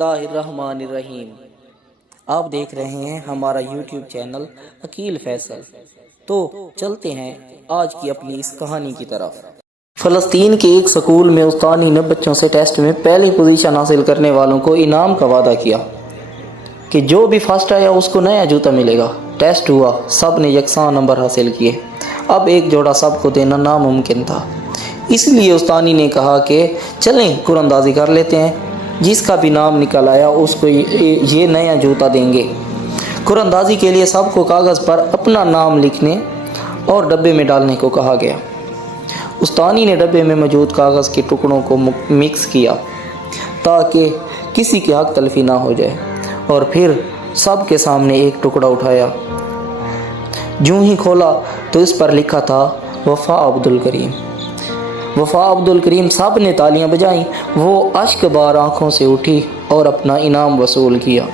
बिस्मिल्लाह रहमान रहीम। आप देख रहे हैं हमारा यूट्यूब चैनल अकील फैसल। तो चलते हैं आज की अपनी इस कहानी की तरफ। फ़लस्तीन के एक स्कूल में उस्तानी ने बच्चों से टेस्ट में पहली पोजीशन हासिल करने वालों को इनाम का वादा किया कि जो भी फर्स्ट आया उसको नया जूता मिलेगा। टेस्ट हुआ, सब ने यकसां नंबर हासिल किए। अब एक जोड़ा सबको देना नामुमकिन था, इसलिए उस्तानी ने कहा कि चलें कुरअंदाजी कर लेते हैं, जिसका भी नाम निकल आया उसको ये नया जूता देंगे। कुरअंदाजी के लिए सबको कागज़ पर अपना नाम लिखने और डब्बे में डालने को कहा गया। उस्तानी ने डब्बे में मौजूद कागज़ के टुकड़ों को मिक्स किया ताकि किसी की हक तलफी ना हो जाए, और फिर सब के सामने एक टुकड़ा उठाया। यूं ही खोला तो इस पर लिखा था वफ़ा अब्दुल करीम। वफ़ा अब्दुल करीम। सब ने तालियां बजाईं। वो अश्क बार आँखों से उठी और अपना इनाम वसूल किया,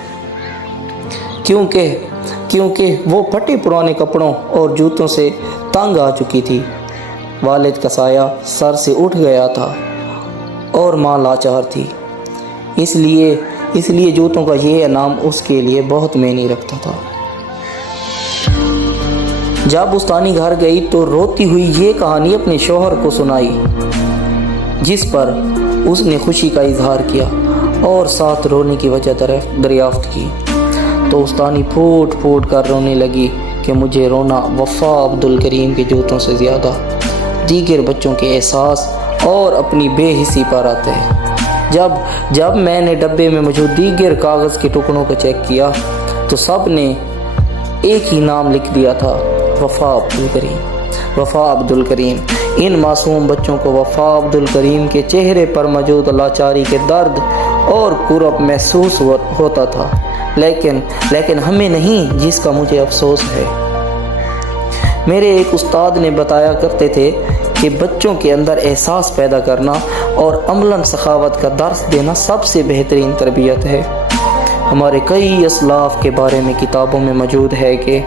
क्योंकि वो फटे पुराने कपड़ों और जूतों से तंग आ चुकी थी। वालिद का साया सर से उठ गया था और माँ लाचार थी, इसलिए जूतों का ये इनाम उसके लिए बहुत मायने रखता था। जब उस्तानी घर गई तो रोती हुई ये कहानी अपने शौहर को सुनाई, जिस पर उसने खुशी का इजहार किया और साथ रोने की वजह दरियाफ्त की। तो उस्तानी फूट फूट कर रोने लगी कि मुझे रोना वफ़ा अब्दुल करीम के जूतों से ज़्यादा दीगर बच्चों के एहसास और अपनी बेहिसी पर आते हैं। जब मैंने डब्बे में मौजूद दीगर कागज़ के टुकड़ों को चेक किया तो सब ने एक ही नाम लिख दिया था, वफ़ा अब्दुल करीम। वफ़ा अब्दुल करीम। इन मासूम बच्चों को वफ़ा अब्दुल करीम के चेहरे पर मौजूद लाचारी के दर्द और कुर्ब महसूस होता था, लेकिन हमें नहीं, जिसका मुझे अफसोस है। मेरे एक उस्ताद ने बताया करते थे कि बच्चों के अंदर एहसास पैदा करना और अमलन सखावत का दर्स देना सबसे बेहतरीन तरबियत है। हमारे कई असलाफ के बारे में किताबों में मौजूद है कि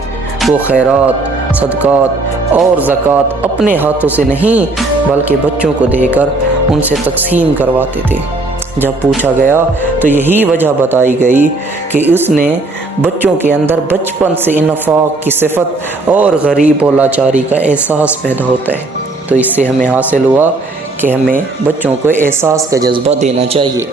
वो खैरात, सदक़ात और ज़कात अपने हाथों से नहीं बल्कि बच्चों को देकर उनसे तकसीम करवाते थे। जब पूछा गया तो यही वजह बताई गई कि उसने बच्चों के अंदर बचपन से इन्फाक की सिफत और गरीब और लाचारी का एहसास पैदा होता है। तो इससे हमें हासिल हुआ कि हमें बच्चों को एहसास का जज्बा देना चाहिए।